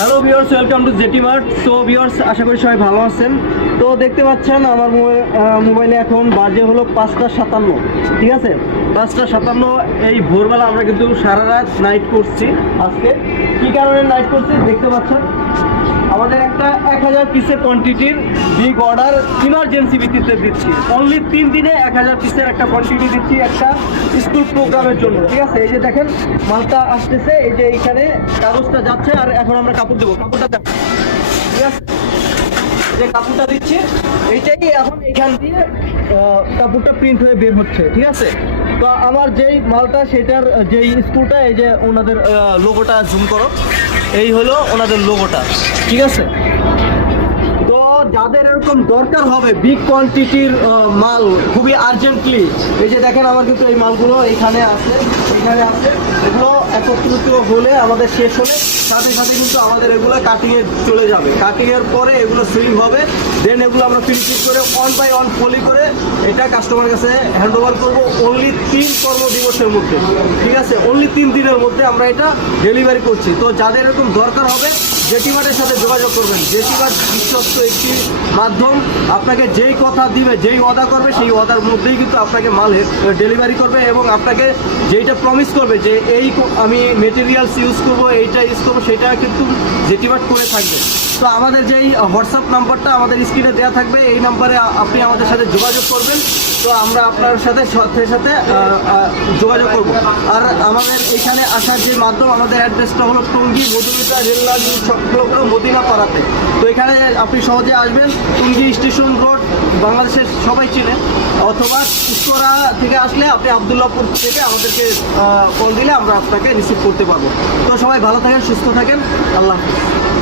Hello viewers, welcome to JT mart. So viewers, আশা করি সবাই ভালো আছেন। তো দেখতে পাচ্ছেন আমার মোবাইলে এখন বাজে হলো 5:57। ঠিক আছে, 5:57। এই ভোরবেলা আমরা কিন্তু সারা রাত নাইট করছি। আজকে কী কারণে নাইট করছি দেখতে পাচ্ছেন, আমাদের একটা 1000 পিসের কোয়ান্টিটির বিগ অর্ডার ইমার্জেন্সি ভিত্তিতে দিচ্ছি। অনলি 3 দিনে 1000 পিসের একটা কোয়ান্টিটি দিচ্ছি একটা স্কুল প্রোগ্রামের জন্য। ঠিক আছে, এই যে দেখেন মালটা আসতেছে, এই যে এইখানে কাগজটা যাচ্ছে আর এখন আমরা কাপড় দেবো। কাপড়টা দেখ, ঠিক আছে, যে কাপড়টা দিচ্ছি এইটাই এখন এইখান দিয়ে কাপড়টা প্রিন্ট হয়ে বের হচ্ছে। ঠিক আছে, তো আমার যেই মালটা সেটার যেই স্কুলটা, এই যে ওনাদের লোগোটা জুম করো, এই হলো ওনাদের লোগোটা। ঠিক আছে, তো যাদের এরকম দরকার হবে বিগ কোয়ান্টিটির মাল খুবই আর্জেন্টলি, এই যে দেখেন আমার কিন্তু এই মালগুলো এখানে আছে, এগুলো একত্রিত হলে আমাদের শেষ হলে সাথে সাথে কিন্তু আমাদের এগুলো কাটিংয়ে চলে যাবে। কাটিংয়ের পরে এগুলো সিলিং হবে, দেন এগুলো আমরা ফিনিশিং করে 1 বাই 1 পলি করে এটা কাস্টমারের কাছে হ্যান্ড ওভার করবো অনলি 3 কর্মদিবসের মধ্যে। ঠিক আছে, অনলি 3 দিনের মধ্যে আমরা এটা ডেলিভারি করছি। তো যাদের এরকম দরকার হবে জেটি মার্টের সাথে যোগাযোগ করবেন। জেটি মার্ট বিশ্বস্ত একটি মাধ্যম, আপনাকে যেই কথা দিবে, যেই অর্ডার করবে সেই অর্ডার মধ্যেই কিন্তু আপনাকে মাল ডেলিভারি করবে এবং আপনাকে যেইটা প্রমিস করবে যে এই আমি মেটেরিয়ালস ইউজ করবো, এইটা ইউজ করবো, সেটা কিন্তু জেটি মার্ট করে থাকবে। তো আমাদের যেই হোয়াটসঅ্যাপ নাম্বারটা আমাদের স্ক্রিনে দেওয়া থাকবে, এই নাম্বারে আপনি আমাদের সাথে যোগাযোগ করবেন। তো আমরা আপনার সাথে সাথে যোগাযোগ করব। আর আমাদের এখানে আসার যে মাধ্যম, আমাদের অ্যাড্রেসটা হলো টঙ্গী মধুমিতা রেললাইন সংলগ্ন মদিনা পাড়াতে। তো এখানে আপনি সহজে আসবেন, টঙ্গী স্টেশন রোড বাংলাদেশের সবাই চিনে, অথবা উত্তরা থেকে আসলে আপনি আবদুল্লাহপুর থেকে আমাদেরকে কল দিলে আমরা আপনাকে রিসিভ করতে পারবো। তো সবাই ভালো থাকেন, সুস্থ থাকেন, আল্লাহ হাফেজ।